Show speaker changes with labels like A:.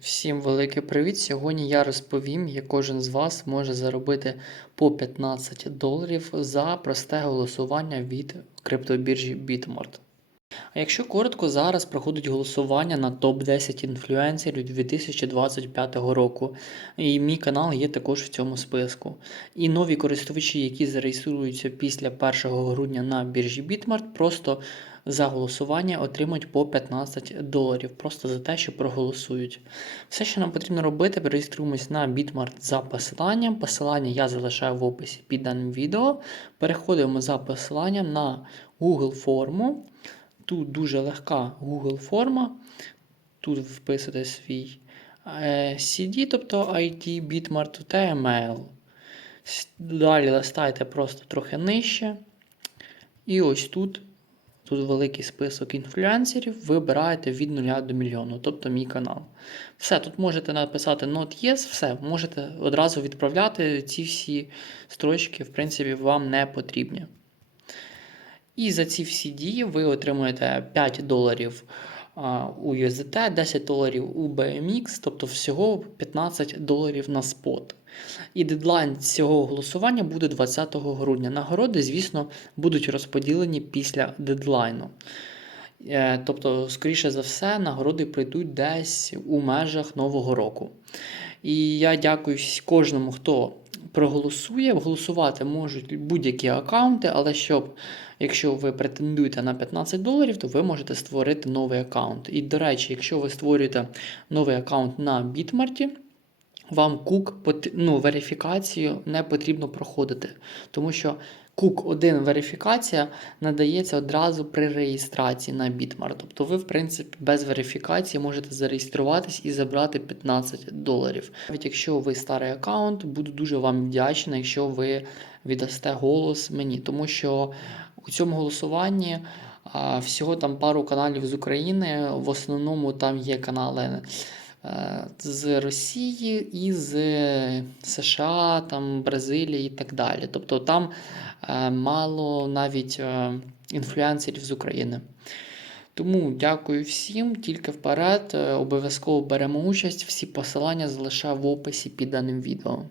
A: Всім великий привіт! Сьогодні я розповім, як кожен з вас може заробити по 15 доларів за просте голосування від криптобіржі Bitmart. А якщо коротко, зараз проходить голосування на топ-10 інфлюенсерів 2025 року. І мій канал є також в цьому списку. І нові користувачі, які зареєструються після 1 грудня на біржі Bitmart, просто за голосування отримують по 15 доларів, просто за те, що проголосують. Все, що нам потрібно робити, реєструємось на Bitmart за посиланням. Посилання я залишаю в описі під даним відео. Переходимо за посиланням на Google форму. Тут дуже легка Google форма. Тут вписати свій е, CD, тобто ID, Bitmart та email. Далі листайте просто трохи нижче. І ось тут. Тут великий список інфлюенсерів, вибираєте від 0 до мільйону, тобто мій канал. Все, тут можете написати Not Yes, все, можете одразу відправляти ці всі строчки, в принципі, вам не потрібні. І за ці всі дії ви отримуєте 5 доларів у USDT, 10 доларів у BMX, тобто всього 15 доларів на спот. І дедлайн цього голосування буде 20 грудня. Нагороди, звісно, будуть розподілені після дедлайну. Е, Тобто, скоріше за все, нагороди прийдуть десь у межах Нового року. І я дякую кожному, хто проголосує. Голосувати можуть будь-які аккаунти, але щоб, якщо ви претендуєте на 15 доларів, то ви можете створити новий аккаунт. І, до речі, якщо ви створюєте новий аккаунт на Bitmart, вам кук ну, верифікацію не потрібно проходити, тому що кук 1 верифікація надається одразу при реєстрації на Bitmart. Тобто ви, в принципі, без верифікації можете зареєструватись і забрати 15 доларів. Навіть якщо ви старий аккаунт, буду дуже вам вдячний, якщо ви віддасте голос мені, тому що у цьому голосуванні. Всього там пару каналів з України. В основному там є канали е, з Росії і з США, там Бразилії і так далі. Тобто там е, мало навіть е, інфлюенсерів з України. Тому дякую всім, тільки вперед. Е, Обов'язково беремо участь. Всі посилання залишаю в описі під даним відео.